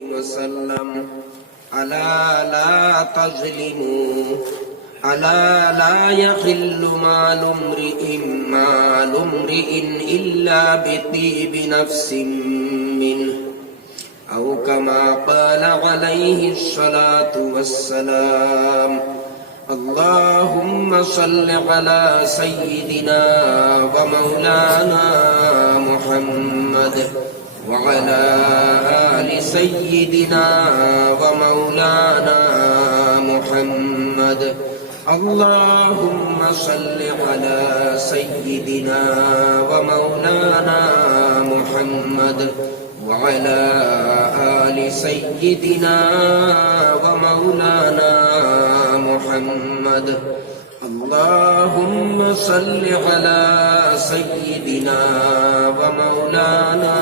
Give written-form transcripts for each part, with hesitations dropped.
وسلم ألا لا تظلموا ألا لا يحل مال امرئ إلا بطيب نفس منه أو كما قال عليه الصلاة والسلام اللهم صل على سيدنا ومولانا محمد وعلى آل سيدنا ومولانا محمد اللهم صل على سيدنا ومولانا محمد وعلى آل سيدنا ومولانا محمد اللهم صل على سيدنا ومولانا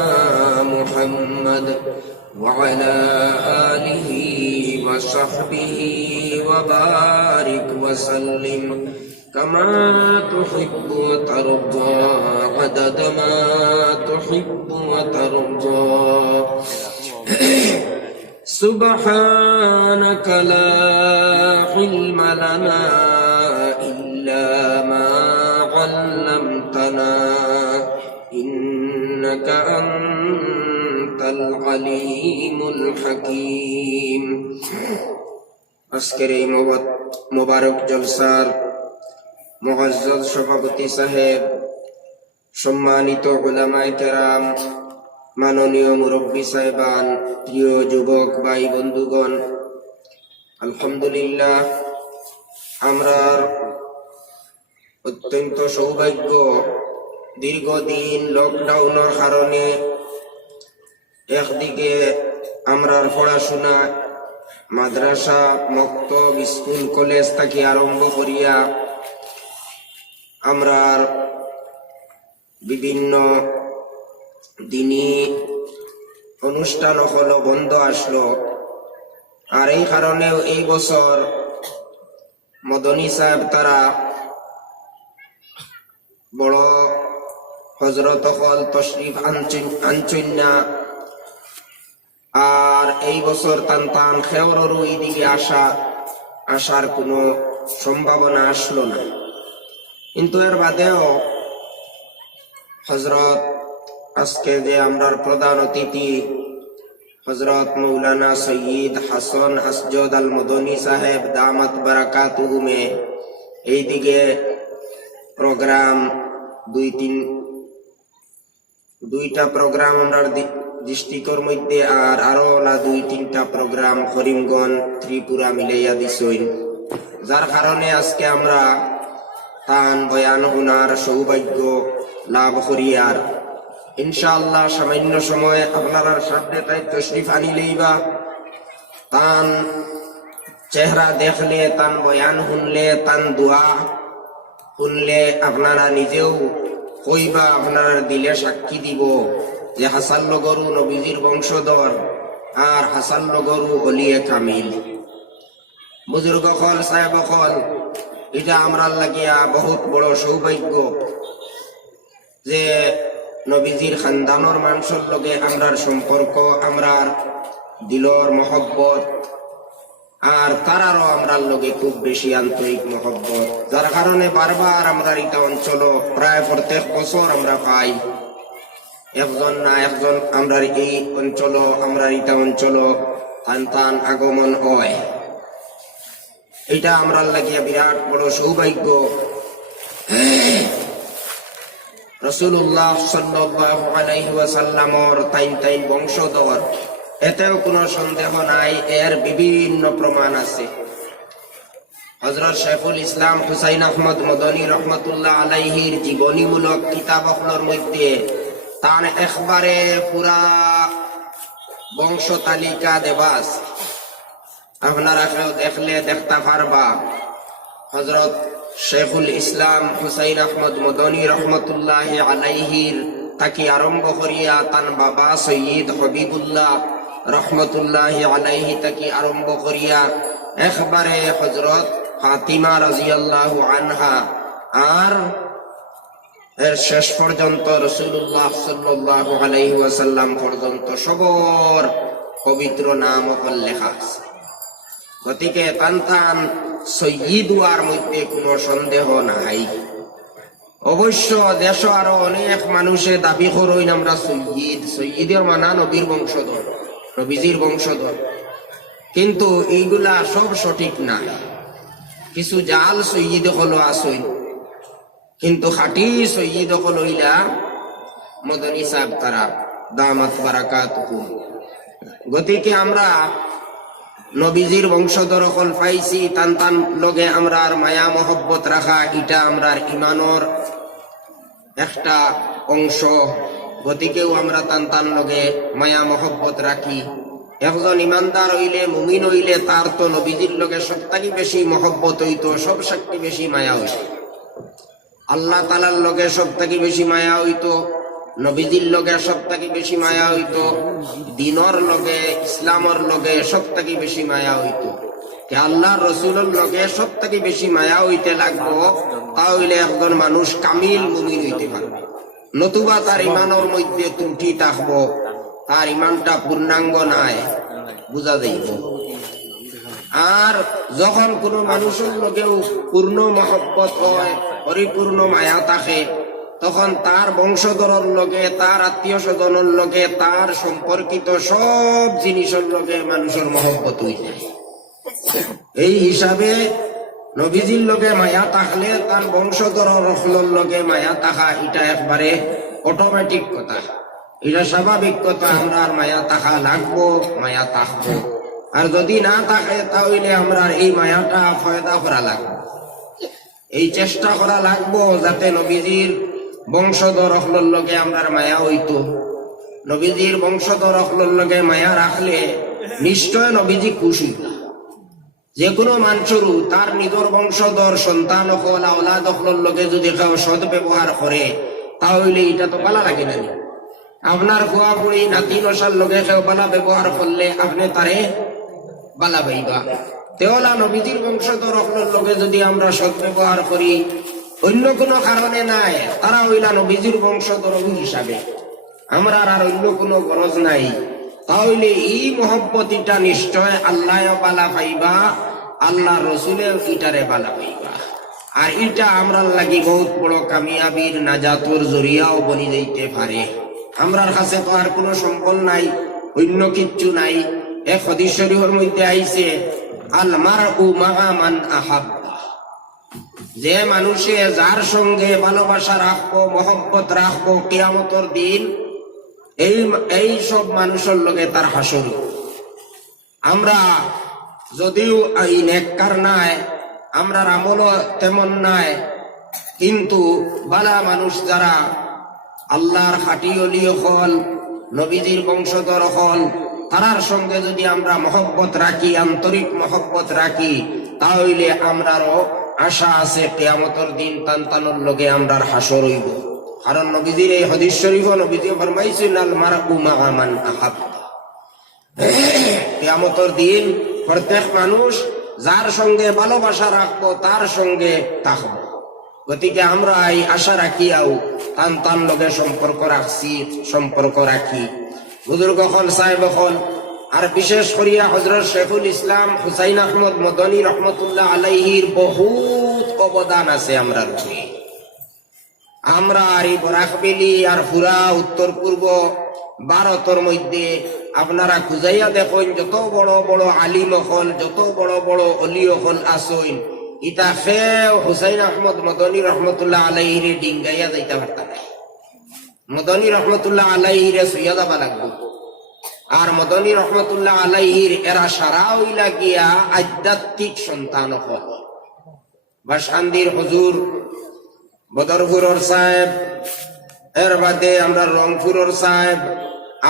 محمد وعلى آله وصحبه وبارك وسلم كما تحب وترضى عدد ما تحب وترضى سبحانك لا علم لنا إلا ما علمتنا إنك أنت العليم الحكيم আজকের এই মোবারক জলসার মুআজ্জাজ সভাপতি সাহেব, সম্মানিত উলামায়ে কেরাম, মাননীয় মুরব্বী সাহেবান, প্রিয় যুবক ভাই বন্ধুগণ, আলহামদুলিল্লাহ আমরা অত্যন্ত সৌভাগ্য। দীর্ঘদিন লকডাউনের কারণে একদিকে আমরা পড়াশোনা মাদ্রাসা মক্তব স্কুল কলেজ থেকে আরম্ভ করিয়া আমরা বিভিন্ন দিনী অনুষ্ঠান হলো বন্ধ আসলো। আর এই কারণেও এই বছর মদনী সাহেব তারা বড় হজরত হল তশরিফ আনছেন না। আর এই বছর টান খেওরও এইদিকে আসার কোনো সম্ভাবনা আসলো না। কিন্তু এর বাদেও হজরত আজকে যে আমরা প্রধান অতিথি হজরত মৌলানা সৈয়দ হাসান আসজদ আল মদনী সাহেব দামাত বারাকাতুহুমে এইদিকে প্রোগ্রাম দুইটা প্রোগ্রাম আমরা ডিস্ট্রিক্টের মধ্যে আর আরো 2-3টা প্রোগ্রাম করিমগঞ্জ ত্রিপুরা মিলাইয়া দিছইন, যার কারণে আজকে আমরা তান বয়ান হুনার সৌভাগ্য লাভ করিয়ার ইনশাআল্লাহ সামান্য সময় আপনারা সামনে তাই তশরিফ আনিলেইবা তান চেহারা দেখলে, তান বয়ান শুনলে, তান দোয়া শুনলে আপনারা নিজেও কইবা, আপনারা দিলে সাক্ষী দিব যে হাসান লগরু নবীজির বংশধর আর হাসান লগরু অলিয়ে কামিল। বুজুর্গ হল সাহেব হল, এটা আমরা লাগিয়া বহুত বড় সৌভাগ্য যে নবীজির খানদানোর মানুষের লগে আমরার সম্পর্ক, আমরার দিলর মহব্বত, আর তারারও আমরার লগে খুব বেশি আন্তরিক মহব্বত, যার কারণে বারবার আমরা এটা অঞ্চল প্রায় প্রত্যেক বছর আমরা পাই একজন না একজন আমরা এই অঞ্চল, আমরা এটা অঞ্চল টান আগমন হয়। এটা আমরা লাগিয়া বিরাট বড় সৌভাগ্য। রাসূলুল্লাহ সাল্লাল্লাহু আলাইহি ওয়াসাল্লামর তাইন বংশধর, এতেও কোনো সন্দেহ নাই, এর বিভিন্ন প্রমাণ আছে। হযরত শাইখুল ইসলাম হুসাইন আহমদ মদনী রহমাতুল্লাহ আলাইহির জীবনীমূলক কিতাবগুলোর মধ্যে তার একবারে পুরা বংশ তালিকা দেবাস, আপনারা কেউ দেখলে দেখতে পারবা। হযরত শাইখুল ইসলাম হুসাইন আহমদ মদনী রহমতুল্লাহ আলাইহির তাকে আরম্ভ করিয়া তান বাবা সৈয়দ হবিবুল্লাহ রহমতুল্লাহ আলাইহি তাকে আরম্ভ করিয়া একবারে হযরত ফাতিমা রাদিয়াল্লাহু আনহা আর এর শেষ পর্যন্ত রাসূলুল্লাহ সাল্লাল্লাহু আলাইহি ওয়াসাল্লাম পর্যন্ত সবর পবিত্র নাম অকল লেখা আছে। গতিকে তান সৈয়দ হওয়ার মধ্যে কোনো সন্দেহ নাই। অবশ্য দেশ আরো অনেক মানুষে দাবি করইন আমরা সৈয়দ, সৈয়দের মানা নবীর বংশধর, নবীজির বংশধর, কিন্তু এইগুলা সব সঠিক নাই। কিছু জাল সৈয়দ হলো আসইন, কিন্তু খাঁটি সৈয়দ হলো ইলা মদনী সাহেব তারা দামাত বারাকাতুহু। গতিকে আমরা নবীজির বংশধর হল পাইছি, তান লগে আমরা মায়া মহব্বত রাখা এটা আমরার ইমানর একটা অংশ। গতিকেও আমরা তান লগে মায়া মহব্বত রাখি। একজন ইমানদার হইলে, মুমিন হইলে তার তো নবীজির লগে সবথেকে বেশি মহব্বত হইতো, সব সাথে বেশি মায়া হইত। আল্লাহ তাআলার লগে সবথেকে বেশি মায়া হইতো, নবীজির লগে সবথেকে বেশি মায়া হইতো, দিনর লগে ইসলামর লগে সবথেকে বেশি মায়া হইতো। আল্লাহ রসুলের লগে সবথেকে বেশি মায়া হইতে লাগবো, তাহলে একজন মানুষ কামিল মুমিন হইতে পারবে। নতুবা তার ইমানের মধ্যে ত্রুটি থাকবো, তার ইমানটা পূর্ণাঙ্গ নাই, বুঝা যাইব। আর যখন কোনো মানুষের লগেও পূর্ণ মহব্বত হয়, পরিপূর্ণ মায়া থাকে, তখন তার বংশধরের লগে, তার আত্মীয় স্বজনের লগে, তার সম্পর্কিত সব জিনিসের লগে মানুষের মহব্বত হয়ে যায়। এই হিসাবে নবীজির লগে মায়া থাকলে তার বংশধরের লগে মায়া থাকা এটা একবারে অটোমেটিক কথা, এটা স্বাভাবিক কথা। আমরা মায়া থাকা লাগবো, মায়া থাকবো। আর যদি না থাকে তাহলে আমরা এই মায়াটা ফয়দা করা লাগবে, এই চেষ্টা করা লাগবো যাতে নবীজির বংশধর অখলর লগে আমরা মায়া হইতো। নবীজির বংশধর অখলর লগে মায়া রাখলে নিশ্চয় নবীজি খুশি। যে কোনো মানুষেরও তার নিজের বংশধর সন্তান অকল আওলাদ অখলর লগে যদি কেউ সদ ব্যবহার করে, তাহলে এটা তো ভালো লাগে না। আপনার খোয়া পুরি নাতি নসার লগে কেউ বালা ব্যবহার করলে আপনি তারে বালা পাইবা। তেওলা নবীজির বংশধর অখলর লগে যদি আমরা সদ ব্যবহার করি, অন্য কোনো কারণে নাই, তারা হইলা নবীজির বংশধর হিসাবে, আমরা আর অন্য কোনো গরজ নাই, তাহলে এই মহব্বতিটা নিশ্চয় আল্লাহ বালা পাইবা, আল্লাহ রসুলের ইটারে বালা পাইবা। আর এটা আমরা লাগি বহুত বড় কামিয়াবির নাজাতুর জরিয়াও বনি যাইতে পারে। আমরার কাছে তো আর কোনো সম্বল নাই, অন্য কিচ্ছু নাই। এক হাদিস শরীফের মধ্যে আইছে, আল মারউ মাআ মান আহাব্বা, যে মানুষে যার সঙ্গে ভালোবাসা রাখবো, মহব্বত রাখবো, কিয়ামতের দিন এই সব মানুষের লগে তার হাসর। আমরা যদিও এই নেককার নাই, আমরা আমলও তেমন নাই, কিন্তু বালা মানুষ যারা আল্লাহর খাঁটি ওলি হল, নবীজির বংশধর হল, তারার সঙ্গে যদি আমরা মহব্বত রাখি, আন্তরিক মহব্বত রাখি, তাহলে আমরারও আশা আছে কিয়ামতের দিন তানতানোর লগে আমরার হাসর হইব। কারণ নবীজির এই হাদিস শরীফ নবীজি ফরমাইছেন, আল মারউ মাআ মান আহাব্বা, কিয়ামতের দিন প্রত্যেক মানুষ যার সঙ্গে ভালোবাসা রাখবো তার সঙ্গে থাকবো। গতিকে আমরা এই আশা রাখিয়াও তান লগে সম্পর্ক রাখি। বুজুর্গ হল, সাহেব হল, আর বিশেষ করিয়া হযরত শেখুল ইসলাম হুসাইন আহমদ মদনী রহমতুল্লাহ আলাইহির বহুত অবদান আছে আমরা রূপে। আমরা আর এই বরাকবেলি আর পুরা উত্তর পূর্ব ভারতের মধ্যে আপনারা খুঁজাইয়া দেখুন, যত বড় বড় আলিম হল, যত বড় বড় অলি হল আসইন, ইটা খেও হুসাইন আহমদ মদনী রহমতুল্লাহ আলাইহিরে ডিঙ্গাইয়া যাইতে পারতাম। মদনী রহমতুল্লাহ আলাইহিরে সুইয়া যাবা লাগবো। আর মদনী রহমতুল্লাহ আলাইহির এরা সারা হইলা গিয়া আধ্যাত্মিক সন্তান হল। বাসকান্দির হুজুর, বদরপুরের সাহেব, এর বাদে আমরা রংপুরের সাহেব,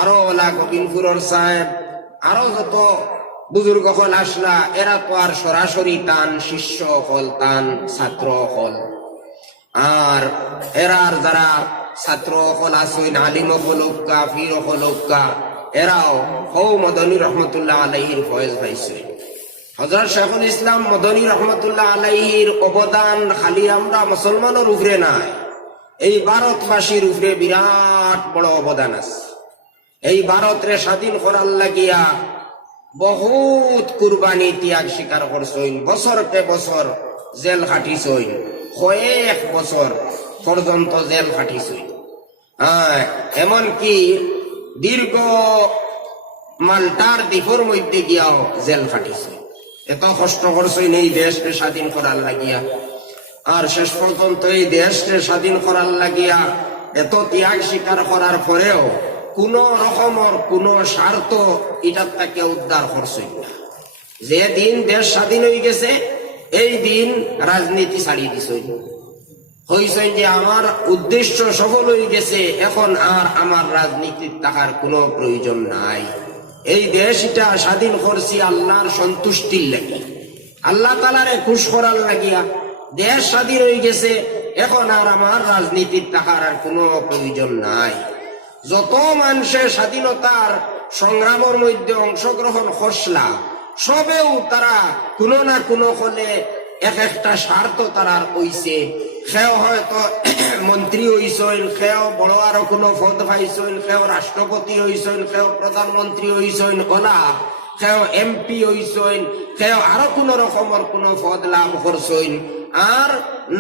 আরো ওলা গোবিন্দপুরের সাহেব, আরো যত বুজুর্গ হল আসলা, এরা তো আর সরাসরি তান শিষ্য হল, তান ছাত্র হল। আর এরার যারা ছাত্র হল আসইন, আলিম হলুকা, ফির হলুকা, এরাও হৌ মদনী রহমতুল্লাহ আলাইহির ফয়েজ পাইছে। হযরত শেখুল ইসলাম মদনী রহমতুল্লাহ আলাইহির অবদান খালি আমরা মুসলমানের উপরে নাই, এই ভারতবাসীর উপরে বিরাট বড় অবদান আছে। এই ভারতরে স্বাধীন করার লাগিয়া বহুত কুরবানি ত্যাগ স্বীকার করছইন, বছর পে বছর জেল খাটিছইন, কয়েক বছর পর্যন্ত জেল খাটিছইন। এমনকি দীর্ঘ মাল্টার দ্বীপের মধ্যে গিয়াও জেল খাটিছে। এত কষ্ট করছইন এই দেশকে স্বাধীন করার লাগিয়া, আর শেষ পর্যন্ত এই দেশকে স্বাধীন করার লাগিয়া এত ত্যাগ স্বীকার করার পরেও কোন রকমের কোন স্বার্থ এটার তাকে উদ্ধার করছইন না। যে দিন দেশ স্বাধীন হয়ে গেছে এই দিন রাজনীতি ছাড়িয়ে দিছইন, হইছেন যে আমার উদ্দেশ্য সফল হয়ে গেছে, এখন আর আমার রাজনীতির টাকার কোনো প্রয়োজন নাই। এই দেশটা স্বাধীন করছি আল্লাহর সন্তুষ্টির লাগি, আল্লাহ তাআলারে খুশ করার লাগিয়া দেশ স্বাধীন হয়ে গেছে, এখন আর আমার রাজনীতির টাকার আর কোনো প্রয়োজন নাই। যত মানুষের স্বাধীনতার সংগ্রামের মধ্যে অংশগ্রহণ করছলা সবেও তারা কোনো না কোনো ফলে এক একটা স্বার্থ তারার হইছে। সেও হয়তো মন্ত্রী হইছেন, সেও বড় আরো কোনো পদ পাইছেন, সেও রাষ্ট্রপতি হইছেন, সেও প্রধানমন্ত্রী হইছেন, ওলা সেও এমপি হইছেন, সেও আরো কোন রকমের কোনো পদ লাভ করছেন। আর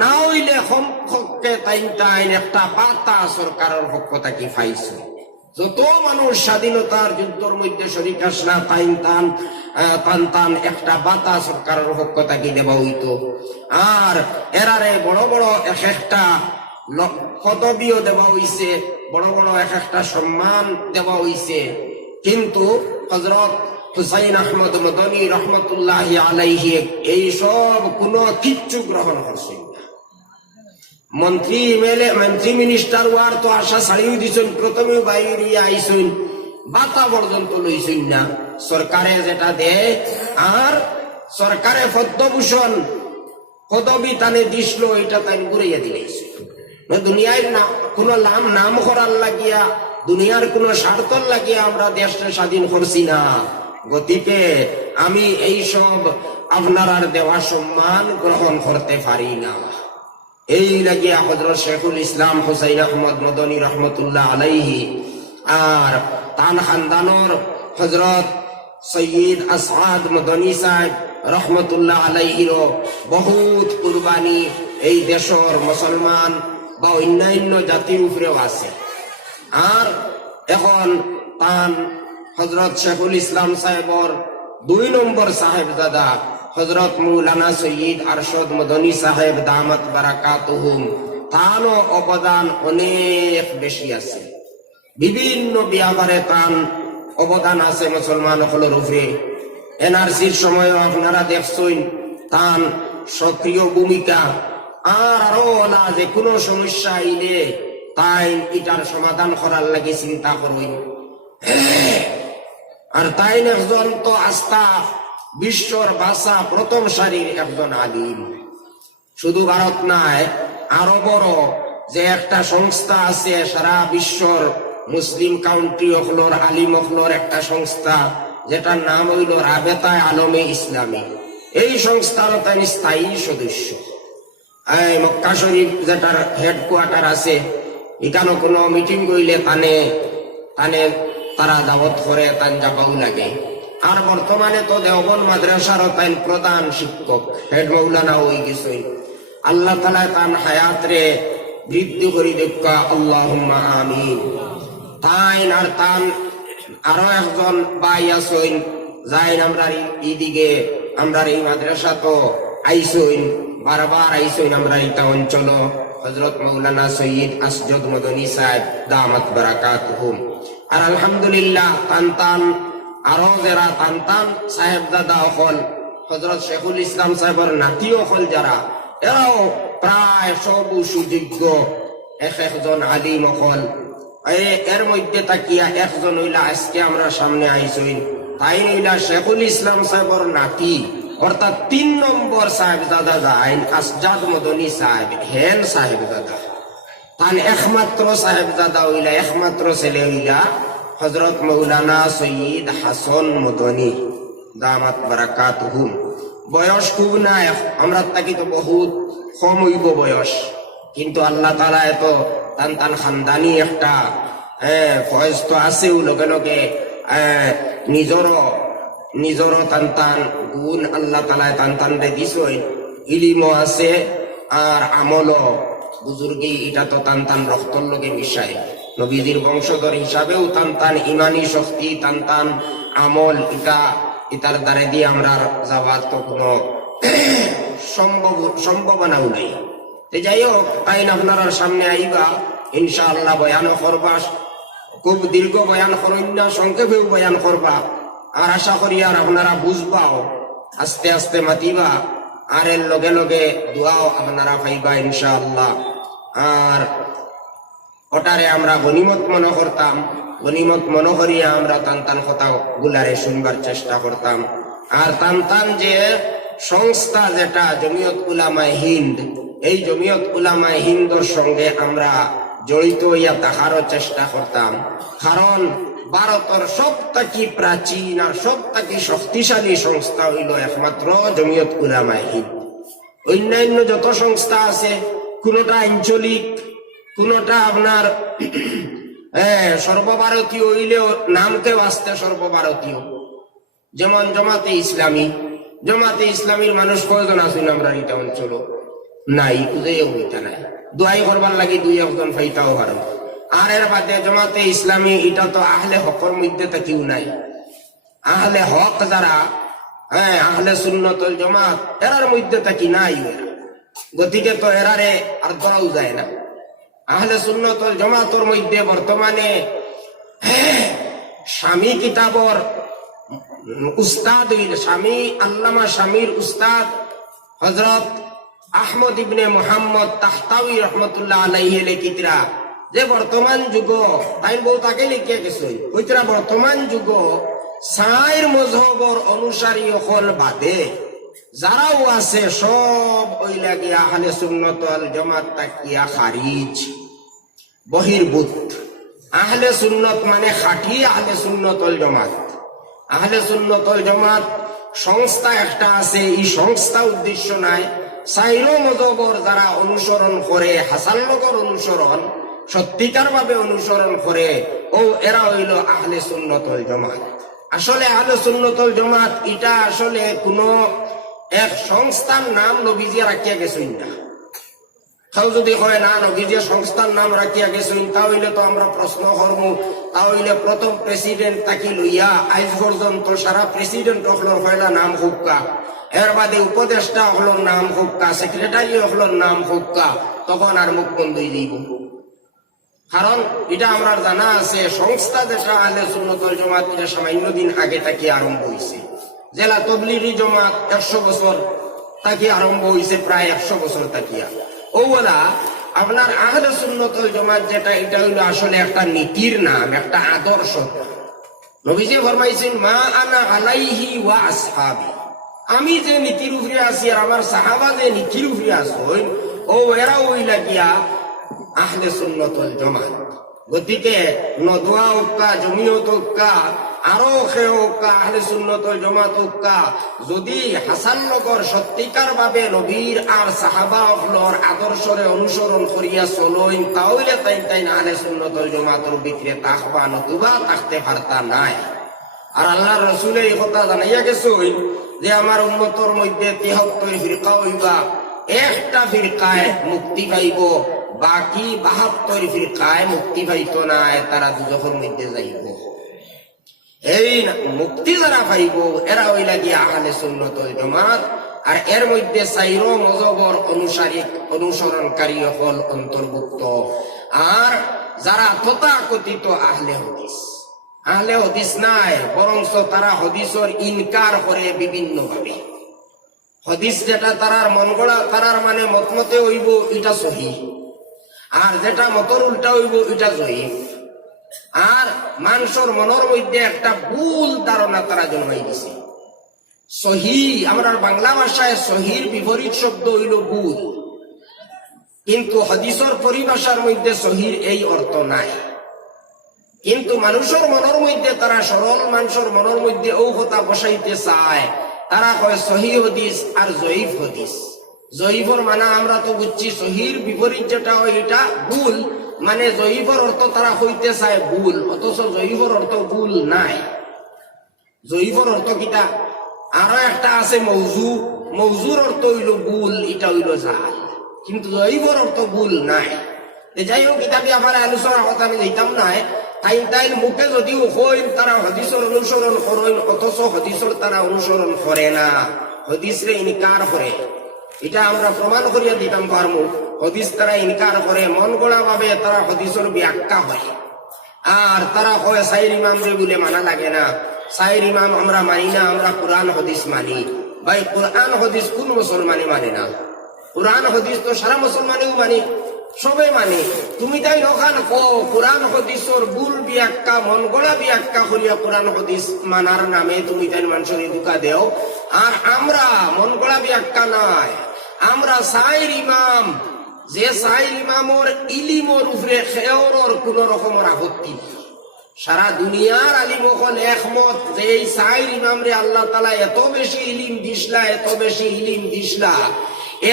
না হইলে সম্পর্কে তাইন একটা পাতা সরকারের পক্ষ থেকে পাইছে। যত মানুষ স্বাধীনতার যুদ্ধের মধ্যে শরীক আসলা টান একটা বাতা সরকারের পক্ষ থেকে দেওয়া হইতো। আর এরারে বড় বড় এক একটা পদবীও দেওয়া হইছে, বড় বড় এক একটা সম্মান দেওয়া হইছে। কিন্তু হযরত হুসাইন আহমদ মদনী রহমতুল্লাহি আলাইহি এই সব কোনো কিচ্ছু গ্রহণ করছেন না। মন্ত্রী এমএলএ মন্ত্রী মিনিস্টার ওয়ার তো আশা ছাড়িয়ে দিছেন, প্রথমে বাইরে আইছেন, বাতা পর্যন্ত লইছেন না। সরকারে যেটা দেয় আর সরকারে পদ্মভূষণ পদবী তানে দিছিল এটা তাই ঘুরাইয়া দিলেছে। দুনিয়ার না কোনো নাম করার লাগিয়া, দুনিয়ার কোনো স্বার্থর লাগিয়া আমরা দেশটা স্বাধীন করছি না। গতিকে আমি এই সব আপনার দেওয়া সম্মান গ্রহণ করতে পারি না। এই লাগিয়া হযরত শেখুল ইসলাম হুসাইন আহমদ মদনী রহমতুল্লাহ আলাইহি আর তান খানদানোর হযরত সৈয়দ আসাদ মদনী সাহেব রহমতুল্লাহ আলাইহিরও বহুত কুরবানি এই দেশের মুসলমান বা অন্যান্য জাতির উপরেও আছে। আর এখন তান হযরত শেখুল ইসলাম সাহেবর 2 নম্বর সাহেবজাদা হযরত মৌলানা সৈয়দ আরশদ মদনী সাহেব দামাত বারাকাতুহুম, তারও অবদান অনেক বেশি আছে। বিভিন্ন ব্যাপারে তার অবদান আছে মুসলমান হলের উপরে। এনআরসির সময় আপনারা দেখছেন তার সক্রিয় ভূমিকা। আর আরো না যে কোনো সমস্যা আইলে তাই এটার সমাধান করার লাগে চিন্তা করবেন। আর তাই একজন তো আস্থা বিশ্বর ভাষা প্রথম সারির একজন আলিম। শুধু ভারত নয়, আরো বড় যে একটা সংস্থা আছে সারা বিশ্বর মুসলিম কাউন্ট্রি হলোর আলিম হলোর একটা সংস্থা, যেটার নাম হইল রাবেতায়ে আলমে ইসলামী। এই সংস্থার তাই স্থায়ী সদস্য। এই মক্কা শরীফ যেটার হেডকোয়ার্টার আছে, এখানে কোনো মিটিং করলে তানে তারা দাওয়াত করে, তান যাবাও লাগে। আর বর্তমানে তো দেওবন্দ মাদ্রাসার তাই প্রধান শিক্ষক, হেড মৌলানা হয়ে গেছে। আল্লাহ তাআলা তান হায়াত রে বৃদ্ধি করি দেখা, আল্লাহুম্মা আমিন। তাই আর তান আরো একজন ভাই আছেন যাই আমরা এইদিকে আমরা এই মাদ্রাসা তো আইসইন, বারবার আইসইন আমরা এটা অঞ্চল, হযরত মৌলানা সৈয়দ আসজদ মদনী সাহেব দামাত বারাকাতুহুম। আর আলহামদুলিল্লাহ তান আরো যারা তান সাহেবজাদা হল, হযরত শেখুল ইসলাম সাহেবের নাতিও হল যারা, এরাও প্রায় সব সুযোগ্য একজন আলিম হল। এর মধ্যে তাকিয়া একজন হইলা আজকে আমরা সামনে আইসইন, তাই হইলা শেখুল ইসলাম সাহেবের নাতি, অর্থাৎ 3 নম্বর সাহেবজাদা যাইন আসজাদ মদনী সাহেব, হেন সাহেবজাদা। তান একমাত্র সাহেবজাদা হইলা, একমাত্র ছেলে হইলা হযরত মৌলানা সৈয়দ হাসান মদনী দামাত বারাকাতুহুম। বয়স খুব নাই, আমরা তাকে তো বহুত কম হইব বয়স, কিন্তু আল্লাহ তাআলা এত তান খানদানি একটা ফয়েজ তো আছেও, লগে লগে নিজরও টান গুণ আল্লাহ তালায় টান দিছই, ইলিমও আছে আর আমলও বুজুর্গি এটা তো টান রক্তর লগে মিশায়। নবীজির বংশধর হিসাবেও টান ইমানি শক্তি টান আমল এটার দ্বারা দিয়ে আমরা যাওয়ার তো কোনো সম্ভাবনাও নাই। যাই হোক, আইন আপনার সামনে আইবা ইনশাআল্লাহ বয়ানও করবা, খুব দীর্ঘ বয়ান করইন না, সংক্ষেপেও বয়ান করবা। আর আশা করি আর আপনারা বুঝবাও, আস্তে আস্তে মাতিবা, আর এর লগে লগে দোয়াও আপনারা পাইবা ইনশাআল্লাহ। আর ওটারে আমরা গনিমত মনে করতাম, গনিমত মনে করিয়া আমরা টান কথা গুলারে শুনবার চেষ্টা করতাম। আর টান যে সংস্থা যেটা জমিয়ত উলামায়ে হিন্দ, এই জমিয়ত উলামায়ে হিন্দর সঙ্গে আমরা জড়িত হইয়া তাহারও চেষ্টা করতাম। কারণ ভারতের সবথেকে প্রাচীন আর সবথেকে শক্তিশালী সংস্থা হইল একমাত্র জমিয়ত উলামায়ে হিন্দ। অন্যান্য যত সংস্থা আছে, কোনটা আঞ্চলিক, কোনটা আপনার সর্বভারতীয় হইলেও নামকে বাঁচতে সর্বভারতীয়। যেমন জামাতে ইসলামীর মানুষ কয়জন আছেন আমরা এটা অঞ্চল? নাই, খুঁজেও হইতা নাই। দোয়াই করবার লাগি দুই একজন ফাইতাও পারো। আর এর বাদে জামাতে ইসলামী এটা তো আহলে হকর মধ্যে তো কেউ নাই। আহলে হক যারা, আহলে সুন্নতুল জামাত, এরার মধ্যে তো কি নাই এরা, গতিকে তো এরারে আর ধরাও যায় না। আহলে সুন্নতুল জামাতের মধ্যে বর্তমানে স্বামী কিতাবর উস্তাদ, স্বামী আল্লামা স্বামীর উস্তাদ হযরত আহমদ ইবনে মুহাম্মদ তাহতাউই রহমতুল্লাহ আলাইহি লিখিতরা যে বর্তমান যুগ, তাই বউ তাকে লিখিয়া গেছে, ওইতরা বর্তমান যুগ সাইর মযহবর অনুসারী হল বাদে যারাও আছে সব ওই লাগিয়া আহলে সুন্নাত ওয়াল জামাত তাকিয়া খারিজ, বহির্ভূত। আহলে সুন্নত মানে খাঁটি আহলে সুন্নাত ওয়াল জামাত। আহলে সুন্নাত ওয়াল জামাত সংস্থা একটা আছে, এই সংস্থা উদ্দেশ্য নাই সাইরো মযহবর যারা অনুসরণ করে, হাসান লগর অনুসরণ সত্যিকার ভাবে অনুসরণ করে, ও এরা হইল আহলে সুন্নাত ওয়াল জামাত। আসলে আহলে সুন্নাত ওয়াল জামাত এটা আসলে কোন এক সংস্থার নাম নবীজি রাখিয়া গেছেন না। কেউ যদি হয় না নবীজি সংস্থার নাম রাখিয়া গেছেন, তাহলে তো আমরা প্রশ্ন করব, তাহলে প্রথম প্রেসিডেন্ট তাকে লইয়া আজ পর্যন্ত সারা প্রেসিডেন্ট হলোর হইলা নাম হুক্কা, এর বাদে উপদেষ্টা হলোর নাম হুক্কা, সেক্রেটারি হলোর নাম হুক্কা, তখন আর মুখ বন্ধ হয়ে যাইব। কারণ এটা আমরা জানা আছে, সংস্থা যেটা আহলে সুন্নাত ওয়াল জামাত এটা সামান্য দিন আগে থেকে আরম্ভ হয়েছে। জেলা তবলিগি জামাত 100 বছর তাকে আরম্ভ হয়েছে, প্রায় 100 বছর তাকিয়া। ওলা আপনার আহলে সুন্নাত ওয়াল জামাত যেটা, এটা হইলো আসলে একটা নীতির নাম, একটা আদর্শ। নবীজি ফরমাইছেন মা আনা আলাইহি ওয়া আসহাবি, আমি যে নীতির উপরে আছি আর আমার সাহাবা যে নীতির উপরে আছে, ও এরা ওই লাগিয়া আহলে সুন্নাত ওয়াল জামাত। গতিকে নদওয়া হোক্কা, জমিয়ত হোক্কা, আরো খেয়ে হোক্কা, আহলে সুন্নাত ওয়াল জামাত হোক্কা, যদি হাসান নগর সত্যিকার ভাবে নবীর আর সাহাবা হলর আদর্শরে অনুসরণ করিয়া চলইন, তাহলে তাই আহলে সুন্নাত ওয়াল জামাতের ভিতরে তাকবা, নতুবা থাকতে পারতা নাই। আর আল্লাহর রাসূল এই কথা জানাইয়া গেছেন যে আমার উম্মতের মধ্যে 73 ফিরকা হইবা, একটা ফিরকায় মুক্তি পাইব, বাকি 72 ফিরকায় মুক্তি পাইত না, তারা দুজখের মধ্যে যাইব। এই মুক্তি যারা পাইব এরা হইলা গিয়া আহলে সুন্নাত ওয়াল জামাত। আর এর মধ্যে সাইরো মযহবর অনুসরণকারী হল অন্তর্ভুক্ত। আর যারা তথাকথিত আহলে হাদিস নাই, বরঞ্চ তারা হাদিসের ইনকার করে বিভিন্ন ভাবে। হাদিস যেটা তারার মন গড়া, তারার মানে মতমতে হইব এটা সহিহ, আর যেটা মতর উল্টা হইব এটা জয়ীফ। আর মানুষের মনের মধ্যে একটা ভুল ধারণা তারা জন্মাই দিছে। সহি, আমরা বাংলা ভাষায় সহির বিপরীত শব্দ হইল ভুল, কিন্তু হাদিসের পরিভাষার মধ্যে সহির এই অর্থ নাই। কিন্তু মানুষের মনের মধ্যে তারা, সরল মানুষের মনের মধ্যে ও কথা বসাইতে চায়, তারা কয় সহি হাদিস আর জয়ীফ হাদিস। জয়ীফর মানা আমরা তো বুঝছি সহির বিপরীত যেটা হয় এটা ভুল, মানে জয়ীফর অর্থ তারা হইতে চায় ভুল, অথচ জয়ীফর অর্থ ভুল নাই। জয়ীফর অর্থ কিটা? আরো একটা আছে মৌজু, মৌজুর অর্থ হইল ভুল, এটা হইল জাল, কিন্তু জয়ীফর অর্থ ভুল নাই। যাই হোক, কিতাবি আমার আলোচনা কথা আমি দিতাম নাই। তাই মুখে যদিও হইন তারা হদিসর অনুসরণ করেন, অথচ হদিসর তারা অনুসরণ করে না, হদিসরে ইনকার করে। এটা আমরা প্রমাণ করিয়া দিতাম পারবো। হদিস তারা ইনকার করে, মন গড়া ভাবে তারা হদিসর ব্যাখ্যা হয়। আর তারা হয় সাইর ইমাম রে বলে মানা লাগে না, সাইর ইমাম আমরা মানি না, আমরা কোরআন হদিস মানি। ভাই, কোরআন হদিস কোন মুসলমানই মানে না? কোরআন হদিস তো সারা মুসলমানেও মানি, সবে মানে। তুমি তাই নখান কোরআন হদিসর ভুল ব্যাখ্যা, মন গড়া ব্যাখ্যা করিয়া কোরআন হদিস মানার নামে তুমি তাই মানুষের ধোঁকা দেও। আর আমরা মন গড়া ব্যাখ্যা নাই, আমরা সাইর ইমাম, যে সাইর ইমামর ইলিমর উপরে খেয়রর কোন রকমের আপত্তি। সারা দুনিয়ার আলিম হল একমত যে এই সাইর ইমাম রে আল্লাহ তাআলা এত বেশি ইলিম দিসলা, এত বেশি ইলিম দিসলা,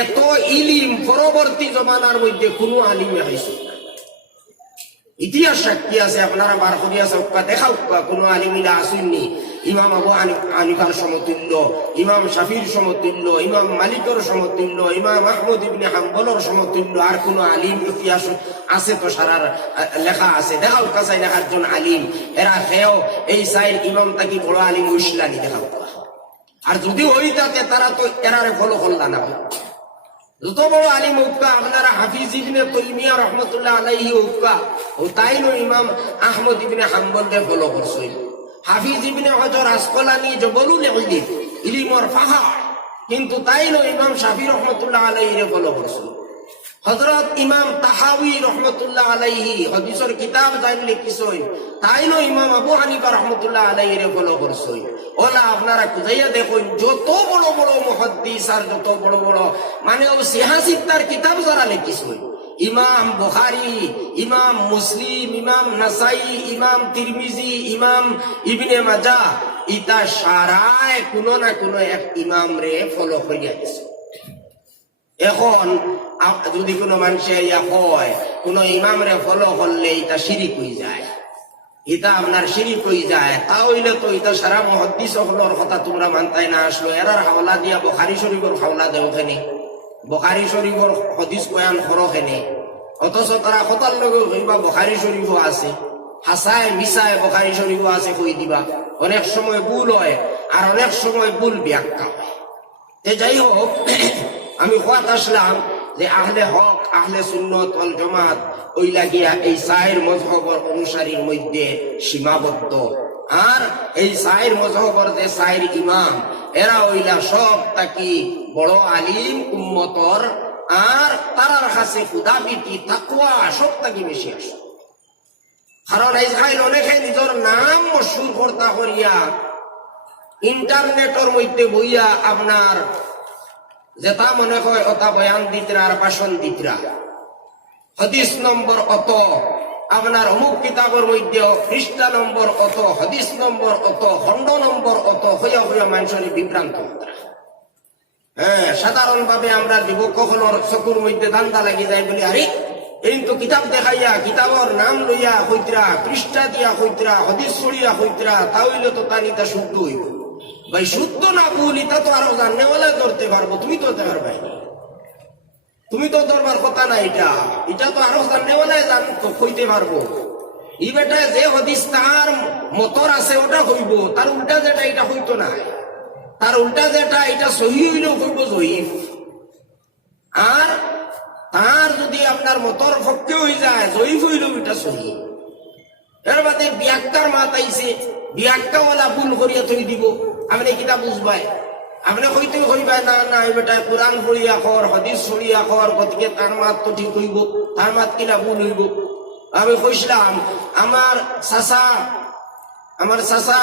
এত ইলিম পরবর্তী জমানার মধ্যে কোনো আলিমে হয়েছে না। ইতিহাস সাক্ষী আছে, আপনারা বার করিয়া চৌকা দেখাও, কোনো আলিমিরা আসেননি। ইমাম আবু হানিফার সমতুল্য, ইমাম শাফির সমতুল্য, ইমাম মালিকের সমতুল্য, ইমাম আহমদ ইবনে হাম্বলের সমতুল্য আর কোন আলিম ইতিহাস আছে? তো সারার লেখা আছে, দেখাও কাছাই একজন আলিম। এরা খেয়েও এই সাইড ইমাম তাকি বড় আলিম উইসলানি, দেখাও। আর যদি ওই তাতে তারা তো এরারে ফলো করলা না। যত বড় আলিম উক্কা, আপনারা হাফিজ ইবনে তাইমিয়া রাহমাতুল্লাহ আলাইহি উক্কা, ও তাইনো ইমাম আহমদ ইবনে হাম্বলকে ফলো করছে। হাফিজ ইবনে হজর আসকলানি জবলুল ইলম, ইলমর পাহাড়, কিন্তু তাইনো ইমাম শাফি রহমতুল্লাহ আলাইহি রে ফলো করছে। হযরত ইমাম তাহাউই রহমতুল্লাহ আলাইহি হাদিসের কিতাব জানি লিখিছেন, তাইনো ইমাম আবু হানিফা রহমতুল্লাহ আলাইহি রে ফলো করছে। ওলা আপনারা খুঁজাইয়া দেখুন, যত বড় বড় মুহাদ্দিস আর যত বড় বড় মানে ও সিহাসিত্তার কিতাব যারা লিখিছেন, ইমাম বুখারী, ইমাম মুসলিম, ইমাম নাসাই, ইমাম তিরমিজি, ইমাম ইবনে মাজাহ, ইতা সারায় কোনো না কোনো এক ইমাম রে ফলো করিয়া গেছে। এখন যদি কোনো মানুষে ইয়া হয় কোন ইমাম রে ফলো করলে এটা শিরিক হয়ে যায়, এটা আপনার শিরিক হয়ে যায়, তাহলে তো এটা সারা মুহাদ্দিস হলর কথা তোমরা মানতাই না আসলো। এরার হাওলা দিয়া বুখারী শরীফের হাওলা দেও খেনে, বুখারী শরীফের হাদিস বয়ান করো খেনে, অথচ তারা কথার লগে হইবা বুখারী শরীফও আছে, হাসায় মিসায় বুখারী শরীফও আছে কই দিবা। অনেক সময় ভুল হয় আর অনেক সময় ভুল ব্যাখ্যা হয়। যাই হোক, আমি কথা আসলাম যে আহলে হক, আহলে সুন্নত ওয়াল জামাত ওই লাগিয়া এই সাইর মযহবর অনুসারীর মধ্যে সীমাবদ্ধ। আর এই সাইর মযহবর যে সাইর ইমাম, এরা ওইলা সব তাকি বড় আলিম উম্মতর, আর তারার কাছে খুদা ভীতি তাকওয়া সব তাকি বেশি আসে। কারণ এই সাইর অনেকে নিজের নাম মশহুর করতা করিয়া ইন্টারনেটের মধ্যে বইয়া আপনার যেটা মনে হয় ওটা বয়ান দিতরা আর ভাষণ দিতরা, হাদিস নম্বর অত, আপনার অমুক কিতাবের মধ্যে পৃষ্ঠা নম্বর অত, হাদিস নম্বর অত, খণ্ড নম্বর অত হইয়া হইয়া মানুষের বিভ্রান্ত। হ্যাঁ, সাধারণ ভাবে আমরা যুবক হলর চকুর মধ্যে ধান্দা লাগি যায় বলি, আরে কিন্তু কিতাব দেখাইয়া কিতাবর নাম লইয়া হইতরা, পৃষ্ঠা দিয়া হইতরা, হাদিস ছড়িয়া হইতরা, তাহলে তো তানিতা শুদ্ধ হইব। ভাই, শুদ্ধ না ভুল এটা তো আরো জাননেওয়ালা ধরতে পারবো, তুমি তো হতে পারবে, তুমি তো ধরবার কথা না। এটা তো আরো জাননেওয়ালাই হইতে পারবো। ই বেটা যে হদিস তার মতর আছে ওটা হইব, তার উল্টা যেটা এটা হইতো না, তার উল্টা যেটা এটা সহি হইলেও হইব জয়ীফ। আর তার যদি আপনার মতর পক্ষে হয়ে যায় জয়ীফ হইলেও এটা সহি। এর বাদে ব্যাখ্যার মাত আইছে, ব্যাখ্যাওয়ালা ভুল করিয়া থই দিব, আপনি কিতা বুঝবাই? আপনি হইতে হইবাই না, না বেটা কোরআন পড়িয়া খর, হাদিস পড়িয়া খর, গতিকে তার মাত তো ঠিক হইব, তার মাত কিনা ভুল হইব। আমি কইছিলাম আমার চাচা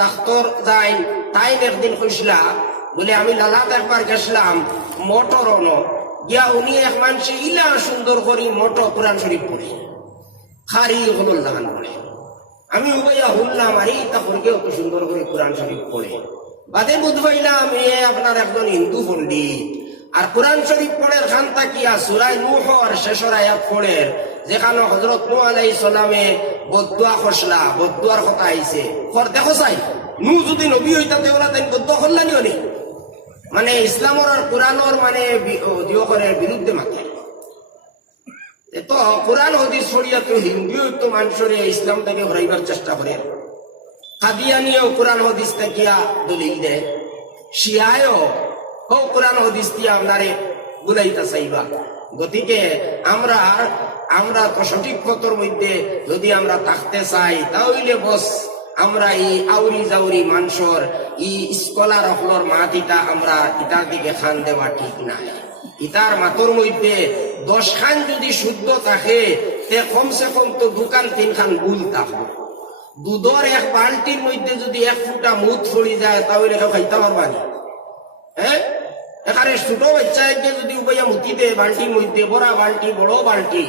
ডাক্তার যাই, তাই একদিন কইছিলা বলে আমি লালাত একবার গেছিলাম মোটর গিয়া, উনি এক মানুষে ইলা সুন্দর করি মোটর কোরআন শরীফ পড়ে, খারি হল লাগান পড়ে। আমি উবাইয়া হুললাম, আরে তা করকে অত সুন্দর করে কোরআন শরীফ পড়ে। বাদে বুধ পাইলাম এ আপনার একজন হিন্দু পন্ডিত, আর কোরআন শরীফ পড়ের খান তাকিয়া সূরা নূহর শেষের আয়াত পড়ের যেখানে হযরত নূহ আলাইহিস সালামে বদদুয়া খসলা বদদুয়ার কথা আইছে কর দেখো চাই নূহ যদি নবী হইতা তেওলা তাই বদদুয়া করলানি হনি মানে ইসলামর আর কোরআনর মানে দিও করে বিরুদ্ধে মাথা তো কোরআন হাদিস ছড়িয়া তো হিন্দু তো মানুষরে ইসলাম থেকে হরাইবার চেষ্টা করে কাদিয়ানিও কোরআন হাদিস থেকে দলিল দেয় শিয়ায়ও ও কোরআন হাদিস দিয়ে আপনারে বুলাইতা চাইবা গতিকে আমরা তো সঠিক পথের মধ্যে যদি আমরা থাকতে চাই তাহলে বস আমরা এই আউরি জাউরি মানুষের এই স্কলার হলর মাটিটা আমরা ইটার দিকে খান দেওয়া ঠিক নাই ইটার মাতর মধ্যে 10 খান যদি শুদ্ধ থাকে তে কমসে কম তো দোকান 3 খান ভুল থাকবে দুধর এক বালতির মধ্যে যদি 1 ফুটা মুদ ছড়ি যায় তাহলে কেউ খাইতে পারবানি হ্যাঁ এখানে ছোট বাচ্চাকে যদি উপায়া মুতি দে বালতির মধ্যে বড় বালতি বড় বালতি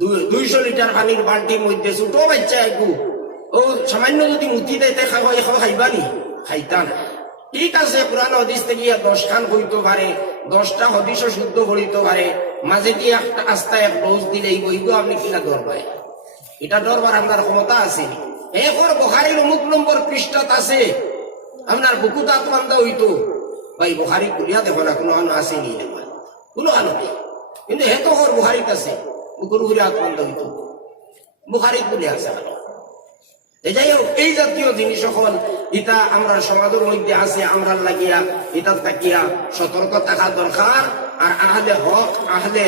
200 লিটার পানির বালতির মধ্যে ছোট বাচ্চা একটু ও সামান্য যদি মুতি দেয় খাইবানি খাইতা না ঠিক আছে কোরআন হাদিস থেকে 10 খান হইতে পারে 10টা হাদিসও শুদ্ধ করিতে পারে মাঝে দিয়ে একটা আস্তা এক ডোজ দিলেই বইগো আপনি কিনা দরবার এটা দরবার আপনার ক্ষমতা আছে এরপর বুখারীর অমুক নম্বর পৃষ্ঠাত আছে আপনার বুকুত আত্মান্দা হইতো ভাই বুখারী খুলিয়া দেখো না কোনো আনো আসেনি কোনো আনো নেই কিন্তু হে তো বুখারীত আছে বুকুর ঘুরে আত্মান্দা হইতো বুখারী খুলিয়া আছে যাই হোক এই জাতীয় জিনিস সকল এটা আমরা সমাজের মধ্যে আছে আমরা লাগিয়া এটা তাকিয়া সতর্ক থাকা দরকার আর আহলে হক আহলে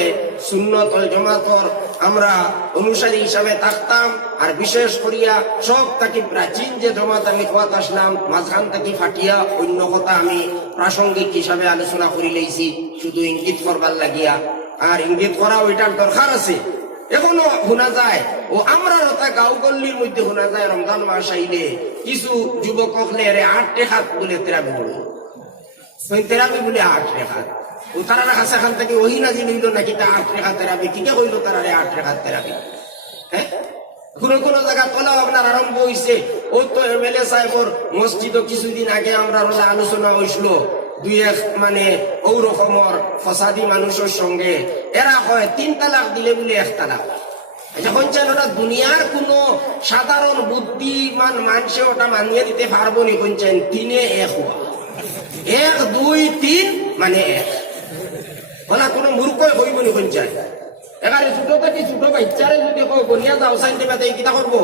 সুন্নত ওয়াল জামাতর আমরা অনুসারী হিসাবে থাকতাম আর বিশেষ করিয়া সব থাকি প্রাচীন যে জমাত আমি খোয়াত আসলাম মাঝখান থেকে ফাটিয়া অন্য কথা আমি প্রাসঙ্গিক হিসাবে আলোচনা করি লইছি শুধু ইঙ্গিত করবার লাগিয়া আর ইঙ্গিত করা ওইটার দরকার আছে এখনো শোনা যায় ও আমরা গাঁও গল্লির মধ্যে শোনা যায় রমজান মাস আইলে কিছু যুবক হলে 8 রেখাত বলে তেরাবি বলে তেরাবি বলে 8 রেখাত ও তারা কাছে এখান থেকে ওই নাজিল হইল নাকি তা 8 রেখাত তেরাবি ঠিকই হইল তারা 8 রেখাত তেরাবি হ্যাঁ কোন জায়গা তোলাও আপনার আরম্ভ হয়েছে ও তো এমএলএ সাহেবর মসজিদও কিছুদিন আগে আমরা আলোচনা হয়েছিল 2-1 মানে ওরকমর ফসাদি মানুষের সঙ্গে এরা হয় 3 তালাক দিলে বলে 1 তালাক যখন চান ওটা দুনিয়ার কোন সাধারণ বুদ্ধিমান মানুষে ওটা মানিয়ে দিতে পারবো নি কোন চান 3-1 হওয়া 1 2 3 মানে 1 ওলা কোনো মূর্খই হইব নি কোন চান এবারে ছোট থেকে ছোট বাচ্চারে যদি বনিয়া যাও সাইতে পাতে কিতা করবো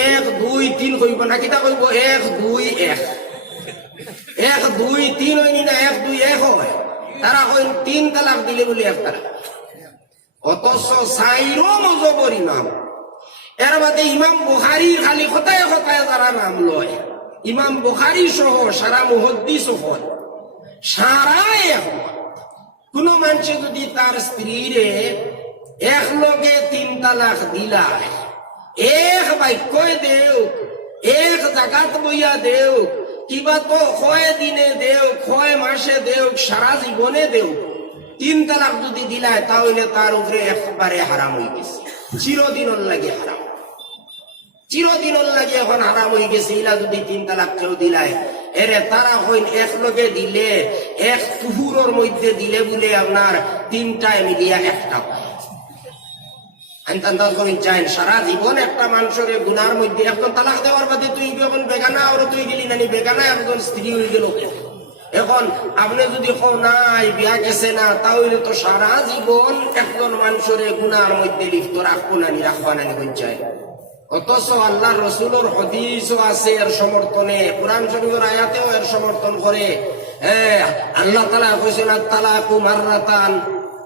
1 2 3 হইব না কিতা করবো 1 2 1 1 2 3 হয়নি না 1 2 1 হয় তারা কইন 3 তালাক দিলে বলে 1 তালাক অথচ সাইরো মজবর ইমাম এর বাদে ইমাম বুখারীর খালি কথায় কথায় যারা নাম লয় ইমাম বুখারী সহ সারা মুহাদ্দিস হল সারা কোন মানুষ যদি তার স্ত্রীরে এক লগে 3 তালাক দিলায় এক বাক্য দেও এক জাগাত বইয়া দেও কিবা তো কয় দিনে দেও কয় মাসে দেও সারা জীবনে দেও 3 তালাক যদি দিলায় তাহলে তার উপরে একবারে হারাম হয়ে গেছে চিরদিনের লাগে হারাম চিরদিনের লাগে এখন হারাম হয়ে গেছে ইলা যদি 3 তালাক কেউ দিলায় এরে তারা হইন এক লগে দিলে এক কুহুরের মধ্যে দিলে বলে আপনার 3টায় মিলিয়া একটা হয় সারা জীবন একটা মানুষের গুনার মধ্যে এখন তালাক দেওয়ার বাদে তুই এখন বেগানা আর তুই গেলি নানি বেগানা একজন স্ত্রী হয়ে গেল এখন আপনি যদি নাই বিয়া গেছে না তাহলে তো সারা জীবন একজন মানুষের গুনার মধ্যে লিপ্ত রাখবো নানি রাখবা নানি চায় অথচ আল্লাহ রসুলের হাদিসও আছে এর সমর্থনে কোরআন শরীফের আয়াতেও এর সমর্থন করে আল্লাহ তাআলা কইছেন তালাকু মাররাতান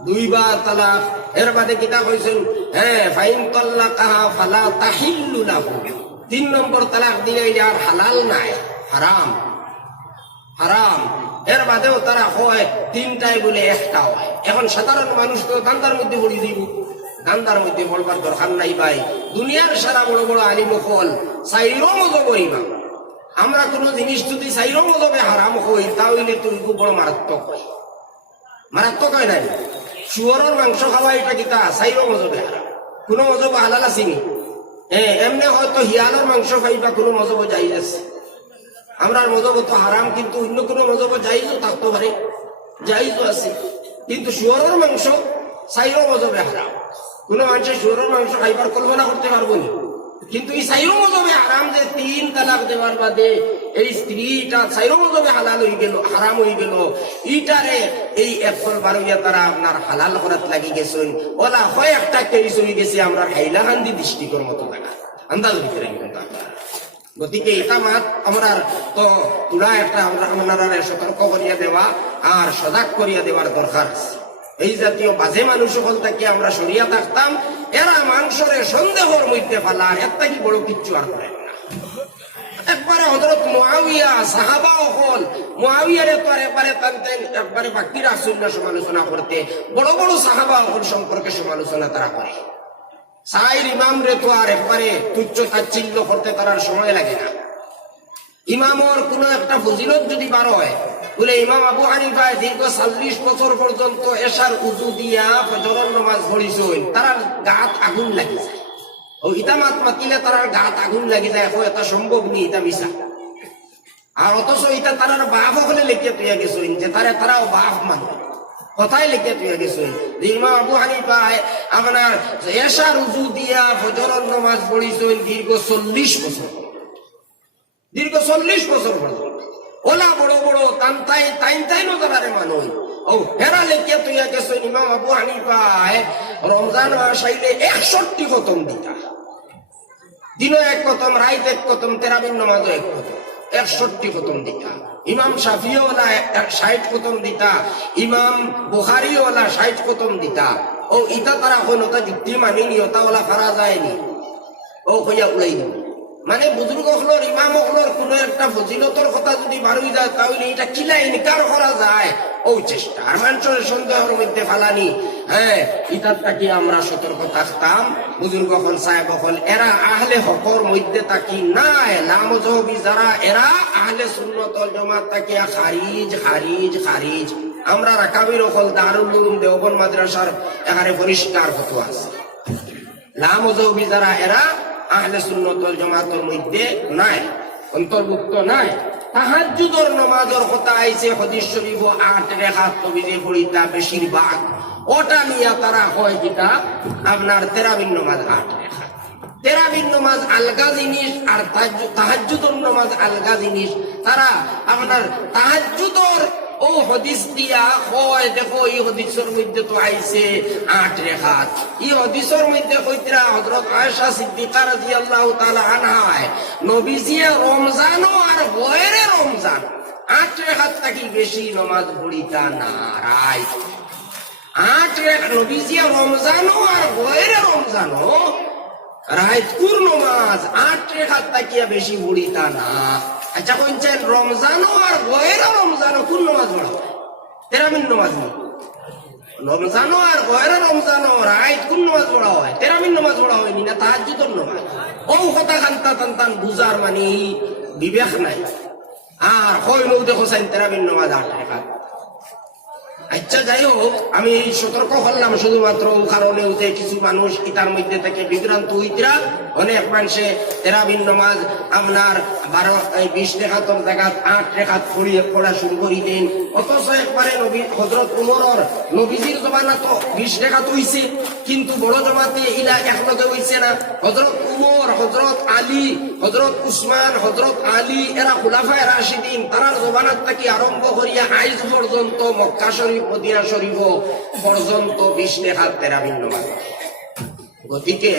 2 বার তালাক এর বাদে কিতা কইছেন ফাইন তাল্লাকাহা ফালা তাহিল্লু লাহু 3 নম্বর তালাক দিলে আর হালাল নাই হারাম হারাম এর বাদেও তারা হয় 3টায় বলে 1টা হয় এখন সাধারণ মানুষ তো দান্দার মধ্যে পড়ি দিব দান্দার মধ্যে বলবার দরকার নাই ভাই দুনিয়ার সারা বড় বড় আলিম হল সাইরো মজব ইমাম আমরা কোন জিনিস যদি সাইরো মজবে হারাম হই তাহলে তুই খুব বড় মারাত্মক হয় নাই শুয়োরের মাংস খাওয়া এটা কিতা সাইরো মজবে হারাম কোন মজব হালাল আসেনি এমনি হয়তো হিয়ালের মাংস খাইবা কোন মজব জায়েজ আছে আমরা মজব তো হারাম কিন্তু অন্য কোন মজব জায়েজও থাকতে পারে জায়েজও আছে কিন্তু শুয়োরের মাংস সাইরো মজবে হারাম কোনো মানুষের শুয়োরের মাংস খাইবার কল্পনা করতে পারবো না। কিন্তু এই সাইরো মজবে হারাম যে 3 তালাক দেওয়ার বাদে এই স্ত্রীটা সাইরো মজবে হালাল হয়ে গেল, হারাম হয়ে গেল, ইটারে এই এফল বারুইয়া তারা আপনার হালাল করাত লাগি গেছেন। ওলা হয় একটা কেস হয়ে গেছে আমরা হাইলাকান্দি দৃষ্টিকর মতো লাগা আন্দাজ ভিতরে। গতিকে এটা মাত আমরা তো পুরা একটা আপনারা সতর্ক করিয়া দেওয়া আর সজাগ করিয়া দেওয়ার দরকার আছে। এই জাতীয় বাজে মানুষ সকল থেকে আমরা সরিয়া থাকতাম। এরা মাংসরে সন্দেহর মধ্যে ফেলার একটা কি বড় কিচ্ছু আর করেন না। একবারে হযরত মুআবিয়া সাহাবা হল মুআবিয়ারে তো একবারে টানতেন, একবারে বাকিরা সুন্নাহ সমালোচনা করতে, বড় বড় সাহাবা হল সম্পর্কে সমালোচনা তারা করে। সাইর ইমাম রে তো আর একবারে তুচ্ছ তাচ্ছিল্য করতে তার সময় লাগে না। ইমামর কোন একটা ফজিলত যদি বার হয় বলে ইমাম আবু হানিফা দীর্ঘ 40 বছর পর্যন্ত এশার উযু দিয়া ফজরের নামাজ পড়িছেন, তার গাত আগুন লাগি যায়। ও ইতা মাত মাতিলে তার গাত আগুন লাগি যায়, এটা সম্ভব নি, এটা মিছা। আর অথচ ইতা তার বাপ হলে লিখিয়ে তুইয়া গেছেন যে তারাও বাপ মানে কথাই লিখে তুই গেছে। ইমাম আবু হানিফা আপনার এশার উযু দিয়া ফজরের নামাজ পড়িছেন দীর্ঘ 40 বছর, দীর্ঘ 40 বছর পর্যন্ত। ওলা বড় বড় তাই নজরারে মানুষ ও হেরা লিখে তুই গেছেন ইমাম আবু হানিফা রমজান মাস আইলে 61 খতম দিতা, দিনও 1 খতম, রাইত 1 খতম, তেরাবির নামাজও 1 খতম, 61 খতম দিতা। ইমাম শাফিওয়ালা 60 খতম দিতা, ইমাম বুখারিওয়ালা 60 খতম দিতা। ও ইটা তারা হলো তা যুক্তি মানিনি, ওটা ওলা ফারা যায়নি, ও কইয়া উড়াই দিল। মানে বুজুর্গ হলোর ইমাম হলোর কোন একটা ফজিলতর কথা যদি বারুই যায় তাহলে এটা কিলা ইনকার করা যায় ও চেষ্টা। আর মানুষের সন্দেহের মধ্যে ফালানি, হ্যাঁ ইটার তাকি আমরা সতর্ক থাকতাম। বুজুর্গ হল সাহেব হল এরা আহলে হকর মধ্যে তাকি নাই, লামজহবি যারা এরা আহলে সুন্নাত ওয়াল জামাত তাকি খারিজ খারিজ খারিজ। আমরা রাকাবির হল দারুল উলুম দেওবন্দ মাদ্রাসার এখানে পরিষ্কার ফতোয়া আছে। লামজহবি যারা এরা আহলে সুন্নাত ওয়াল জামাতের মধ্যে নাই, অন্তর্ভুক্ত নাই। তাহাজ্জুদের নামাজের কথা আইছে হাদিস শরীফ 8 রাকাত নবীজি পড়িতা বেশিরভাগ, ওটা নিয়ে তারা হয় কিটা আপনার তেরাবির নামাজ 8 রাকাত। তেরাবির নামাজ আলগা জিনিস আর তাহাজ্জুদের নামাজ আলগা জিনিস। তারা আপনার তাহাজ্জুদের ও হাদিস দিয়া হয় দেখো এই হাদিসের মধ্যে তো আইছে 8 রাকাত। এই হাদিসের মধ্যে কইতরা হযরত আয়েশা সিদ্দিকা রাদিয়াল্লাহু তাআলা আনহা নবীজি রমজান আর গয়রে রমজান 8 রাকাত থেকে বেশি নামাজ পড়িতা না। রাইট, 8 রাকাত নবীজি রমজান আর গয়রে রমজান রাইত কুর নামাজ 8 রাকাত থেকে বেশি পড়িতা না। আচ্ছা কইছেন রমজানও আর গয়রা রমজানও কোন নামাজ পড়া হয়? তেরাবির নামাজ না। রমজানও আর গয়রা রমজানও রাইত কোন নামাজ পড়া হয়? তেরাবির নামাজ পড়া হয়নি না তাহাজ্জুদের নামাজ। ও কথা কান্তা টান বুঝার মানে বিবেক নাই। আর হইলেও দেখো সাইন তেরাবির নামাজ 8 রাকাত। আচ্ছা যাই হোক, আমি সতর্ক করলাম শুধুমাত্র কারণে যে কিছু মানুষ ইতার মধ্যে থেকে বিভ্রান্ত হইতরা। অনেক মানুষে তেরাবির নামাজ আপনার 20 রাকাতের জায়গায় 8 রাকাত পড়া শুরু করি দেন। অথচ একবারে নবী হযরত উমরের নবীজির জমানা তো 20 রাকাত হইছে, কিন্তু বড় জমাতে ইলা একলগে হইছে না। হযরত উমর, হযরত আলী, হযরত উসমান, হযরত আলী এরা খুলাফায়ে রাশিদিন, তারার জমানাত থেকে আরম্ভ করিয়া আইজ পর্যন্ত মক্কা শরীফ মদিনা শরীফ পর্যন্ত 20 রাকাত তেরাবির নামাজ। গতিকে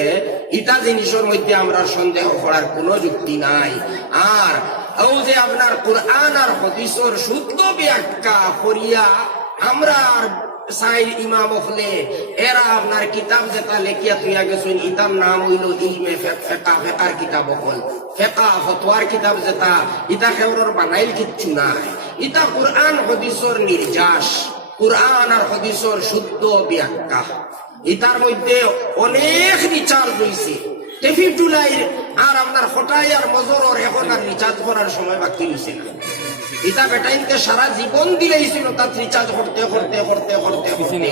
ইটা জিনিসের মধ্যে আমরা সন্দেহ করার কোন যুক্তি নাই। আর ও যে আপনার কোরআন আর হাদিসের শুদ্ধ ব্যাখ্যা করিয়া আমরা সাইর ইমাম হলে এরা আপনার কিতাব যেটা লেখিয়া তুইয়া গেছেন ইতার নাম হইল ইলমে ফিকহ, ফিকহার কিতাব হল ফিকহ ফতোয়ার কিতাব যেটা, ইটা কেউর বানাইল কিচ্ছু নাই। ইটা কোরআন হাদিসের নির্যাস, কোরআন আর হাদিসের শুদ্ধ ব্যাখ্যা। ইতার মধ্যে অনেক রিচার্জ হয়েছে। টেফিটুলাইর আর আপনার হটাই আর মজরের এখন আর রিচার্জ করার সময় বাকি হয়েছে না। ইটা বেটাইনকে সারা জীবন দিলেইছিল তার রিচার্জ করতে করতে করতে করতে করতে।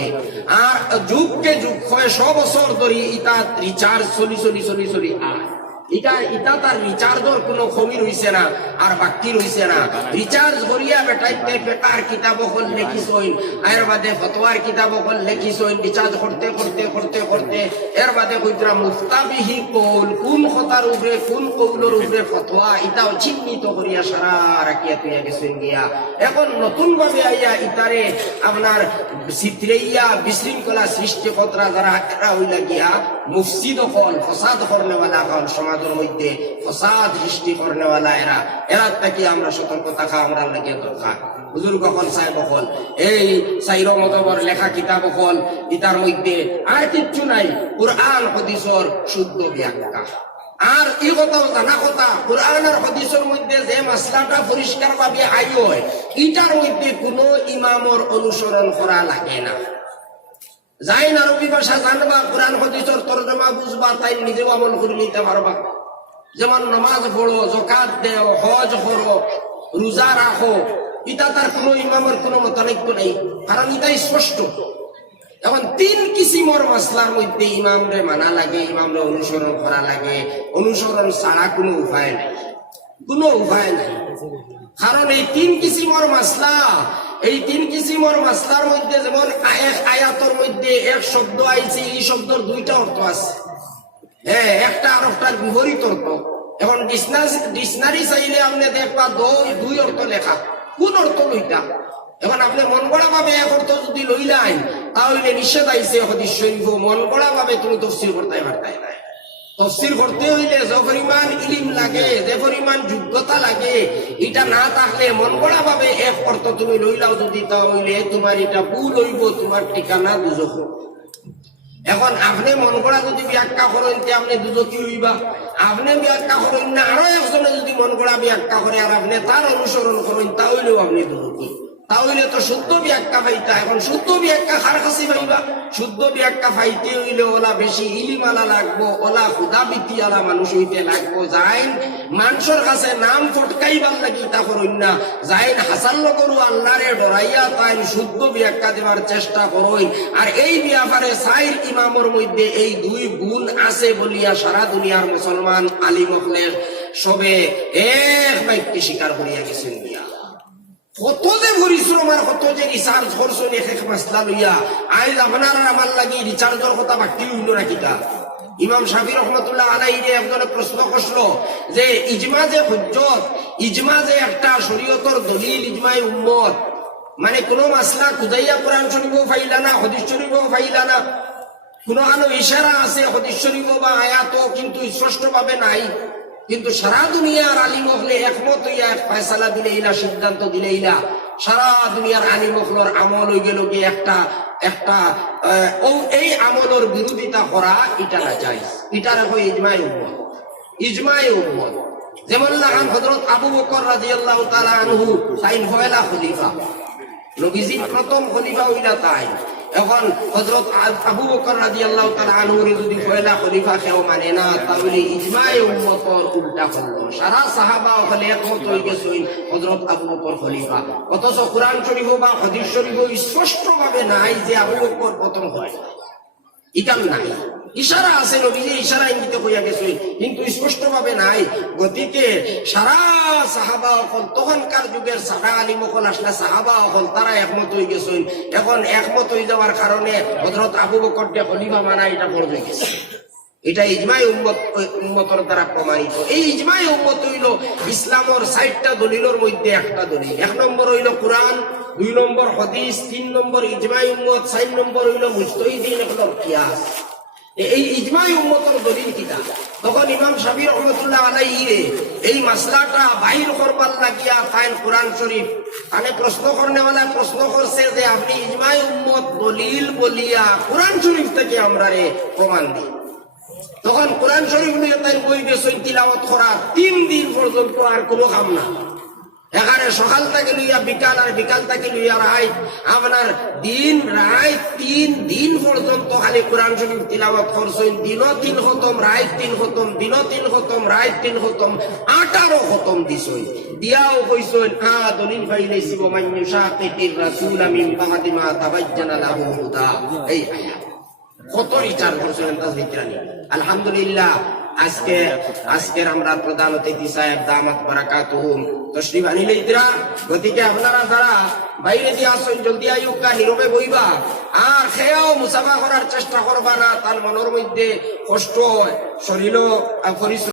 আর যুগকে যুগ 100 বছর ধরে ইটা রিচার্জ চলি আর এটা তার রিচার্জর কোনো কমি রইছে না আর বাকি রইছে না। রিচার্জ করিয়া বেটাইতে পেপার কিতাব হল লেখিছইন, এর বাদে ফতোয়ার কিতাব হল লেখিছইন, রিচার্জ করতে করতে করতে করতে এর বাদে কইতরা মুফতাবিহি কৌল, কোন কথার উপরে কোন কৌলের উপরে ফতোয়া ইটাও চিহ্নিত করিয়া সারা রাখিয়া তুইয়া গেছেন গিয়া। এখন নতুন ভাবে আইয়া ইতারে আপনার চিত্রেইয়া বিশৃঙ্খলা সৃষ্টি কতরা যারা এরা হইলা গিয়া মুফসিদ হল, ফসাদ করনেওয়ালা হল, সমাজের মধ্যে ফসাদ সৃষ্টি করনেওয়ালা এরা থেকে আমরা সতর্ক থাকা আমরা লাগে দরকার। বুজুর্গ হল, সাহেব হল, এই সাইর মতবর লেখা কিতাব হল, ইতার মধ্যে আর কিচ্ছু নাই, কুরআন হাদিসের শুদ্ধ ব্যাখ্যা। আর এই কথাও জানা কথা, কুরআন আর হাদিসের মধ্যে যে মাসলাটা পরিষ্কার ভাবে আইয় এটার মধ্যে কোনো ইমামর অনুসরণ করা লাগে না। যাই আরবি ভাষা জানবা, কোরআন হাদিসের তরজমা বুঝবা, তাই নিজেও আমল করে নিতে পারবা। যেমন নামাজ পড়ো, যাকাত দেও, হজ করো, রোজা রাখো, এটা তার কোনো ইমামের কোনো মতানৈক্য নেই, কারণ এটাই স্পষ্ট। এখন তিন কিসিমর মাসলার মধ্যে ইমামরে মানা লাগে, ইমামরে অনুসরণ করা লাগে, অনুসরণ ছাড়া কোনো উপায় নাই, কোনো উপায় নাই। কারণ এই তিন কিসিমর মাসলা, এই তিন কিসিমর মাসলার মধ্যে যেমন আয়াতের মধ্যে এক শব্দ আইছে, এই শব্দের দুইটা অর্থ আছে, হ্যাঁ, একটা আর একটার বিপরীত অর্থ। এখন ডিকশনারি চাইলে আপনি দেখবা দুই অর্থ লেখা, কোন অর্থ লইতা। এখন আপনি মন গড়া ভাবে এক অর্থ যদি লইলাই তাহলে নিষেধ আইছে হাদিস শরীফ, মন গড়া ভাবে তুমি তফসির করতে পারতাই না। তফসির করতে হইলে যে পরিমাণ ইলম লাগে, যে পরিমাণ যোগ্যতা লাগে, এটা না থাকলে মন গড়া ভাবে এক অর্থ তুমি লইলাও যদি, তাহলে তোমার এটা ভুল হইব, তোমার ঠিকানা দুজখ। এখন আপনি মন গড়া যদি ব্যাখ্যা করেন আপনি দুজকি হইবা, আপনি ব্যাখ্যা করেন না আরো একজনে যদি মন গড়া ব্যাখ্যা করে আর আপনি তার অনুসরণ করেন তাহলেও আপনি দুজকি। তাহলে তো শুদ্ধ ব্যাখ্যা পাইতা। এখন শুদ্ধ ব্যাখ্যা কার কাছে পাইবা? শুদ্ধ ব্যাখ্যা পাইতে হইলে ওলা বেশি ইলিমালা লাগবো, ওলা হুদাবিতি আলা মানুষ হইতে লাগবো, যাইন মানুষের কাছে নাম ফটকাইবার লাগি তা করুন না, যাইন হাসান লগরু আল্লাহরে ডরাইয়া তাই শুদ্ধ ব্যাখ্যা দেওয়ার চেষ্টা করুন। আর এই ব্যাপারে সাইর ইমামর মধ্যে এই দুই গুণ আছে বলিয়া সারা দুনিয়ার মুসলমান আলিম হলের সবে এক বাক্যে স্বীকার করিয়া গেছেন গিয়া। কত যে পরিশ্রম আর কত যে রিসার্চ করছেন এক এক মাসলা লইয়া, আইজ আপনার আমার লাগি রিচার্জের কথা বাকি হইল না কিটা। ইমাম শাফি রহমতুল্লাহ আলাইহি একজনে প্রশ্ন করল যে ইজমা যে হুজ্জত, ইজমা যে একটা শরীয়তের দলিল, ইজমাই উম্মত, মানে কোন মাসলা খুদাইয়া কোরআন শরীফও ফাইলা না, হাদিস শরীফও ফাইলা না, কোন আনো ইশারা আছে হাদিস শরীফ বা আয়াতও কিন্তু স্পষ্ট ভাবে নাই, কিন্তু সারা দুনিয়ার আলিম হলে একমত হইয়া এক ফয়সালা দিলে ইলা, সিদ্ধান্ত দিলে ইলা, সারা দুনিয়ার আলিম হলর আমল হয়ে গেল গিয়ে একটা এই আমলের বিরোধিতা করা এটা না জায়েজ, এটা রাখো ইজমাই উম্মত, ইজমাই উম্মত। যেমন লাগান হযরত আবু বকর রাদিয়াল্লাহু তাআলা আনহু তাইন পয়লা খলিফা, নবীজির প্রথম খলিফা হইলা তাই। এখন হযরত আবু বকর রাদিয়াল্লাহু তাআলা আনহু যদি পয়লা খলিফা কেউ মানে না, তাহলে ইজমাই উম্মতের উল্টা হলো, সারা সাহাবা হলে একমত হয়ে গেছেন হযরত আবু বকর খলিফা, অথচ কুরআন শরীফ বা হাদিস শরীফ স্পষ্ট ভাবে নাই যে আবু বকর প্রথম হয়, এটা নাই। ইশারা আছে, নবীজি ইশারা ইঙ্গিত হইয়া গেছে, কিন্তু স্পষ্ট ভাবে নাই। গতিকে সারা সাহাবা হল, তখনকার যুগের সারা আলিম হল আসলে সাহাবা হল, তারা একমত হয়ে গেছেন। এখন একমত হয়ে যাওয়ার কারণে হযরত আবু বকরকে খলিফা মানা এটা বড় হয়ে গেছে, এটা ইজমাই উম্মতের দ্বারা প্রমাণিত। এই ইজমাই উম্মত হইল ইসলামের ৬০টা দলিলের মধ্যে একটা দলিল। ১ নম্বর হইল কুরআন, ২ নম্বর হাদিস, ৩ নম্বর ইজমাই উম্মত, ৪ নম্বর হইল মুজতাহিদিন ইখতিলাফ কিয়াস। এই ইজমাই উম্মতের দলিল কিটা? তখন ইমাম শাফি রহমতুল্লাহ আলাইহি এই মাসলাটা বাইর করবার লাগিয়া ফাইন কুরআন শরীফ মানে প্রশ্ন করনেওয়ালা প্রশ্ন করছে যে আপনি ইজমাই উম্মত দলিল বলিয়া কুরআন শরীফ থেকে আমরা প্রমাণ দিই। তখন কুরআন শরীফ নিয়ে তাই বই গেছেন তিলাওয়াত করা ৩ দিন পর্যন্ত, আর কোনো কাম না। এখানে সকাল থেকে লইয়া বিকাল, আর বিকাল থেকে লইয়া রাত, আপনার দিন রাত ৩ দিন পর্যন্ত খালি কোরআন শরীফ তিলাওয়াত করছেন। দিনও ৩ খতম, রাত ৩ খতম, দিনও ৩ খতম, রাত ৩ খতম, 18 খতম দিছেন। দিয়াও কইছেন দলিল ফাইলাইছি মান ইউশাকিকির রাসূল মিন বা'দি মা তাবায়্যানা লাহু হুদা। এই আয়াত কত রিচার্জ করছেন তাজবিরানি, আলহামদুলিল্লাহ। আজকের আমরা প্রধান অতিথি সাহেব দামাত বারাকাতুহুম তশরিফ আনিলে ইতরা। গতিকে আপনারা যারা বাইরে দিয়ে আসুন জলদি আইয়ুকা নীরবে বইবা আর খেয়াও মুসাফা করার চেষ্টা করবা না। তার মনের মধ্যে কষ্ট শরীরও পরিশ্রম